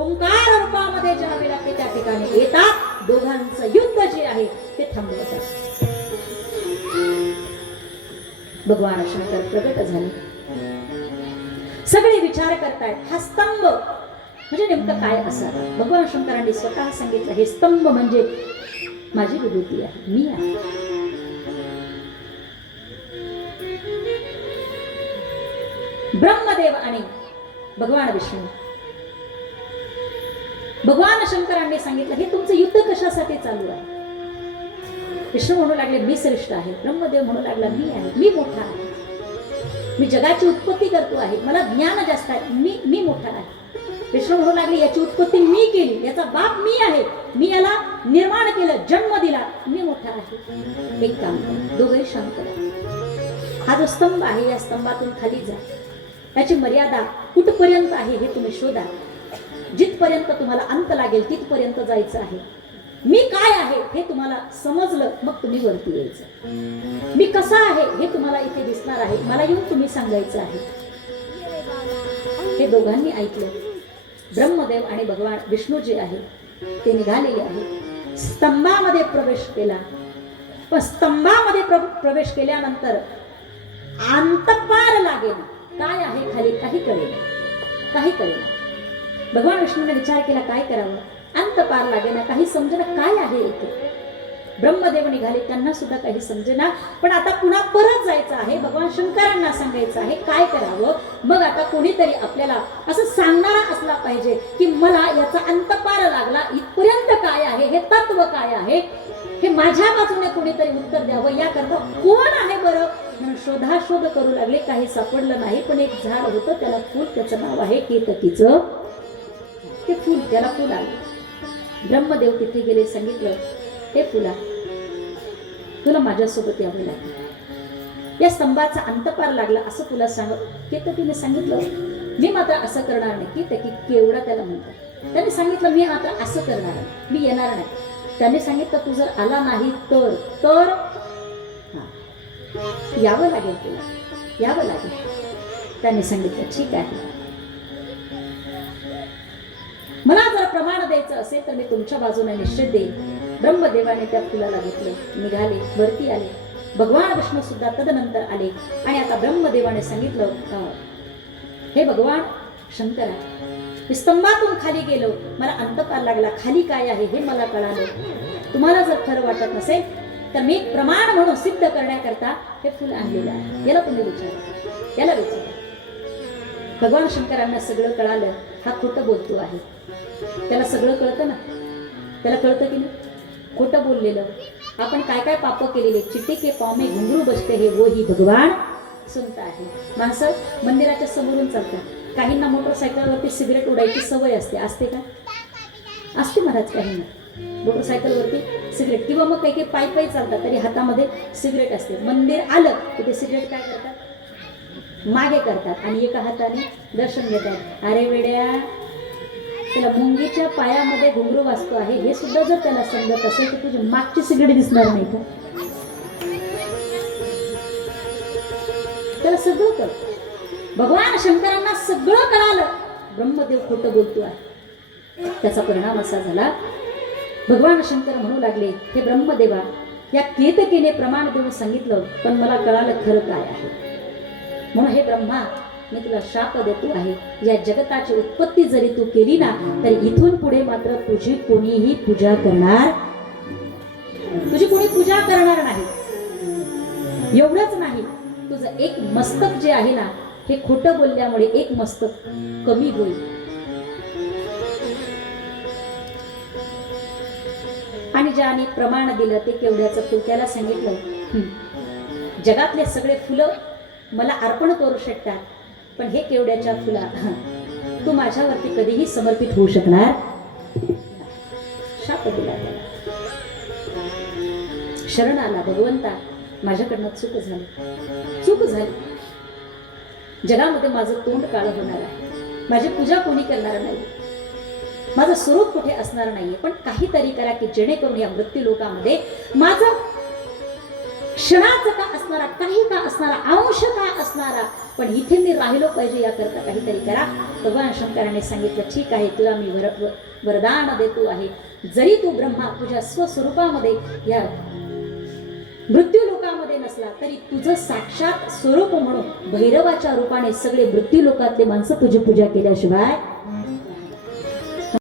ओंकार रूपामध्ये ज्या वेळेला ते त्या ठिकाणी येतात. दोघांचं युद्ध जे आहे ते थांबवत भगवान शंकर प्रगट झाले. सगळे विचार करतायत हा स्तंभ म्हणजे नेमकं काय असावं भगवान शंकरांनी स्वतः सांगितलं हे स्तंभ म्हणजे माझी विभूती आहे मी आहे. ब्रह्मदेव आणि भगवान विष्णू. भगवान शंकरांनी सांगितलं हे तुमचं युद्ध कशासाठी चालू आहे? विष्णू म्हणू लागले मी श्रेष्ठ आहे ब्रह्मदेव म्हणू लागला मी आहे मी मोठा आहे. मी जगाची उत्पत्ती करतो आहे मला ज्ञान जास्त आहे मी मी मोठा आहे. विष्णू म्हणू लागले याची उत्पत्ती मी केली याचा बाप मी आहे मी याला निर्माण केलं जन्म दिला मी मोठा आहे. एक काम दोघे शंकर हा जो स्तंभ आहे या स्तंभातून खाली जा. याची मर्यादा कुठपर्यंत आहे हे तुम्ही शोधा. जिथपर्यंत तुम्हाला अंत लागेल तिथपर्यंत जायचं आहे. मी काय आहे हे तुम्हाला समजलं मग तुम्ही वरती यायचं. मी कसा आहे हे तुम्हाला इथे दिसणार आहे. मला येऊन तुम्ही सांगायचं आहे. हे दोघांनी ऐकलं. ब्रह्मदेव आणि भगवान विष्णू जे आहे. ते निघालेले आहे. स्तंभामध्ये प्रवेश केला. पण स्तंभामध्ये प्र- प्रवेश केल्यानंतर अंतपार लागेल. काय आहे खाली? काही कळेल काही कळेल भगवान विष्णूने विचार केला काय करावं? अंत पार लागेना काही समजेना काय आहे इथे? ब्रह्मदेव निघाले त्यांना सुद्धा काही समजेना पण आता पुन्हा परत जायचं आहे भगवान शंकरांना सांगायचं आहे काय करावं? मग आता कोणीतरी आपल्याला असं सांगणारा असला पाहिजे की मला याचा अंतपार लागला इथपर्यंत काय आहे? हे तत्व काय आहे? हे माझ्या बाजूने कोणीतरी उत्तर द्यावं? याकरता कोण आहे बरं? म्हणून शोधाशोध करू लागले काही सापडलं नाही पण एक झाड होतं त्याला फूल त्याचं नाव आहे केतकीचं ते फूल त्याला फूल आलं. ब्रह्मदेव तिथे गेले सांगितलं हे फुला तुला माझ्यासोबत यावं लागेल. या स्तंभाचा अंतपार लागला असं तुला सांग केतकीने सांगितलं मी मात्र असं करणार नाही. केतकी केवढा त्याला म्हणतात त्याने सांगितलं मी मात्र असं करणार नाही मी येणार नाही. त्याने सांगितलं तू जर आला नाही तर तर हा. यावं लागेल तुला यावं लागेल. त्याने सांगितलं ठीक आहे. असेल तर मी तुमच्या बाजूने निश्चित देईन. ब्रह्मदेवाने त्या फुलाला घेतले निघाले वरती आले. भगवान विष्णू सुद्धा तदनंतर आले आणि आता ब्रह्मदेवाने सांगितलं हे भगवान शंकरा मी स्तंभातून खाली गेलो. मला अंतपार लागला. खाली काय आहे हे मला कळालं. तुम्हाला जर खरं वाटत नसेल तर मी प्रमाण म्हणून सिद्ध करण्याकरता हे फुल आणलेलं आहे. याला तुम्ही विचारा. याला विचारा. भगवान शंकरांना सगळं कळालं हा खोटं बोलतो आहे. त्याला सगळं कळतं ना? त्याला कळतं की नाही? खोटं बोललेलं. आपण काय काय पाप केलेले? चिट्टे के पामे घुंगरू बसते हे वो ही भगवान सुनता आहे. माणसं मंदिराच्या समोरून चालतात. काहींना मोटरसायकलवरती सिगरेट उडायची सवय असते. असते का? असते महाराज काहींना. मोटरसायकलवरती सिगरेट. किंवा मग काही काही पायी पायी चालतात तरी हातामध्ये सिगरेट असते. मंदिर आलं की ते सिगरेट काय करतात? मागे करतात आणि एका हाताने दर्शन घेतात. अरे वेड्या त्याला मुंगीच्या पायामध्ये घुंगरू वाचतो आहे. हे सुद्धा जर त्याला समजत असेल तर तुझी मागची सिगडी दिसणार नाही का? त्याला सगळं कळ भगवान शंकरांना सगळं कळालं. ब्रह्मदेव खोटं बोलतो आहे. त्याचा परिणाम असा झाला. भगवान शंकर म्हणू लागले हे ब्रह्मदेवा या केतकेने प्रमाण देऊन सांगितलं पण मला कळालं खरं काय आहे. म्हणून हे ब्रह्मा मी तुला शाप देतो आहे. या जगताची उत्पत्ती जरी तू केली ना तरी इथून पुढे मात्र तुझी कोणीही पूजा करणार तुझी कोणी पूजा करणार नाही. एवढंच नाही. तुझं एक मस्तक जे आहे ना हे खोटं बोलल्यामुळे एक मस्तक कमी होईल. आणि ज्याने प्रमाण दिलं ते केवढ्याचं फुल त्याला सांगितलं जगातले सगळे फुलं मला अर्पण करू शकतात. पण हे केवड्याच्या फुला तू माझ्यावरती कधीही समर्पित होऊ शकणार शाप दिला त्याला शरण आला भगवंता. माझ्याकडनं चूक झाली. चूक झाली. जगामध्ये माझं तोंड काळ होणार आहे. माझी पूजा कोणी करणार नाही. माझं स्वरूप कुठे असणार नाहीये. पण काहीतरी करा की जेणेकरून या मृत्यू लोकामध्ये माझं क्षणाचं का असणारा काही का असणारा अंश का असणारा पण इथे मी राहिलो पाहिजे याकरता काहीतरी करा. भगवान शंकराने सांगितलं ठीक आहे तुला मी वर व- वरदान देतो आहे. जरी तू ब्रह्मा तुझ्या स्वस्वरूपामध्ये या मृत्यू लोकामध्ये नसला तरी तुझं साक्षात स्वरूप म्हणून भैरवाच्या रूपाने सगळे मृत्यू लोकातले माणसं तुझी पूजा केल्याशिवाय